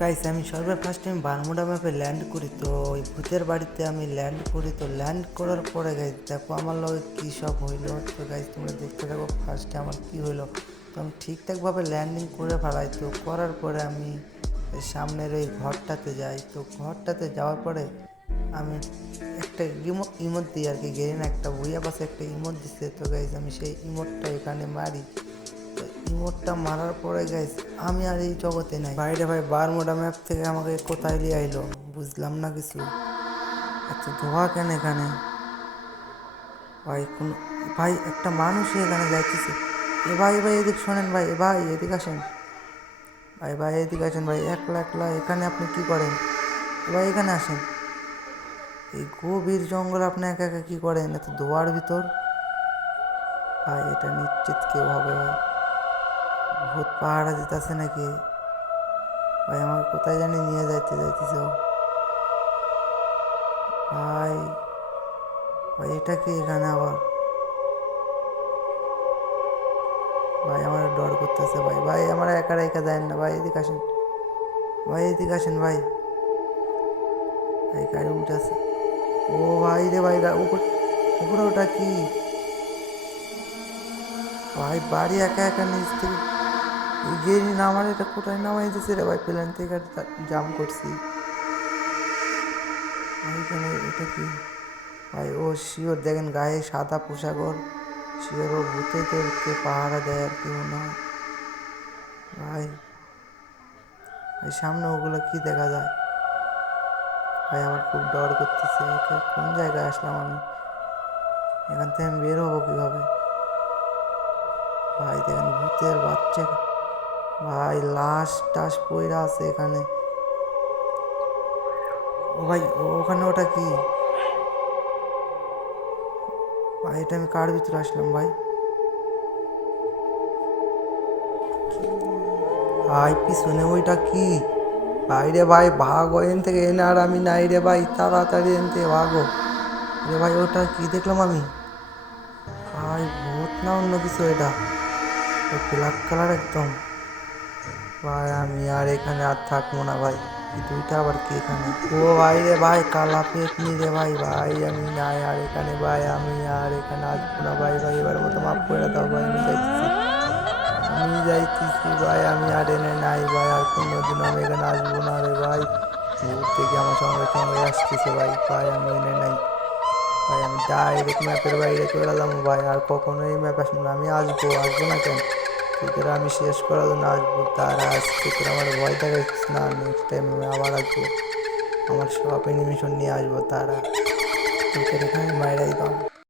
Guys আমি সর্বে first time Bermuda ম্যাপে ল্যান্ড করি, তো ওই ভূতের বাড়িতে আমি ল্যান্ড করি, তো ল্যান্ড করার পরে গাইস দেখো আমার লগে কী সব হইল, তো গাইস তোমরা দেখতে থাকো ফার্স্টে আমার কী হইল। তো আমি ঠিকঠাকভাবে ল্যান্ডিং করে ফেলাই, তো করার পরে আমি সামনের ওই ঘরটাতে যাই, তো ঘরটাতে যাওয়ার পরে আমি একটা ইমোট ইমোট দিই আর কি, গেরিনা একটা বইয়া পাশে একটা ইমোট দিচ্ছে তো গাইস আমি সেই ইমোটটা এখানে মারি। তো ইমোটটা মারার পরে গাইস আমি আর এই জগতে নাই। বাইরে ভাই বার বারমোডা ম্যাপ থেকে আমাকে কোথায় নিয়ে আইলো? বুঝলাম না কিছু। এত ধোয়া কেন এখানে? ভাই, কোন ভাই, একটা মানুষই এখানে যাইতেছে। এ ভাই ভাই, এদিক শোনেন ভাই, এ ভাই, এদিক আসেন। ভাই ভাই, এদিকে আসেন ভাই, একলা একলা, এখানে আপনি কি করেন? ভাই, এখানে আসেন। এই গভীর জঙ্গল আপনি একা একা কি করেন? এত ধোয়ার ভিতর? ভাই, এটা নিশ্চিত কেউ হবে ভাই। ভূত পাহাড়া দিতেছে নাকি? ভাই, আমাকে কোথায় জানি নিয়ে যাইতে যাইতেছে। ভাই ভাই, এটা কি এখানে আবার? ভাই, আমার ডর করতেছে ভাই। ভাই, আমার একা একা দেন না ভাই, এদিকে আসেন। ভাই, এদিকে আসেন ভাই। ভাই, গাড়ি উঠেছে ও ভাই রে ভাই উপর, উপরে ওটা কি? ভাই, বাড়ি একা একা নিচ থেকে গেরি নামার এটা কোথায় নামাই দিছে রে ভাই? প্লেন থেকে জাম করছি। এখানে এটা কি? ভাই, ও শিওর দেখেন গায়ে সাদা পোশাক ওর। শিওর ও ভূতেদেরকে পাহারা দেয় আর কি মনে হয় ভাই ভাই, সামনে ওগুলো কি দেখা যায়? ভাই, আমার খুব ডর করতেছে। কোন জায়গায় আসলাম আমি? এখান থেকে আমি বের হব কীভাবে? ভাই, দেখেন ভূতের বাচ্চা। ভাই, লাশ টাশ পইরা আছে এখানে। ও ভাই ওখানে ওটা কি? ভাই, এটা আমি কার ভিতরে আসলাম ভাই? ভাই, পিছনে ওইটা কি? ভাই রে ভাই, ভাগো এন থেকে এনে আর আমি নাই রে ভাই, তাড়াতাড়ি এন থেকে ভাগো। রে ভাই, ওটা কি দেখলাম আমি? ভাই, ভূত না অন্য কিছু এটা? ব্ল্যাক কালার একদম। ভাই, আমি আর এখানে আর থাকব না ভাই। দুইটা আবার কি এখানে ও ভাই রে ভাই, কালা পেতনি রে ভাই ভাই, আমি নাই আর এখানে ভাই, আমি আর এখানে আসব না ভাই ভাই, এবার মতো মাফ করে দাও ভাই, আমি যাইতেছি। আমি যাইতেছি ভাই, আমি আর এনে নাই ভাই, আর কোনোদিন আমি এখানে আসব না রে ভাই। ভূত থেকে আমার সঙ্গে সঙ্গে আসতেছে ভাই ভাই, আমি এনে নাই। ভাই, আমি ডাইরেক্ট ম্যাপের বাইরে চলে যাব ভাই, আর কখনো এই ম্যাপ আসব না আমি আসব আসব না কেন? তোদের আমি শেষ করার জন্য আসব। তার আজকে তোর আমার ভয় থাকে। না নেক্সট টাইম আমি আবার আসব। আমার সব অ্যানিমেশন নিয়ে আসব। তারা তোকে এখানে মায়েরাই দাও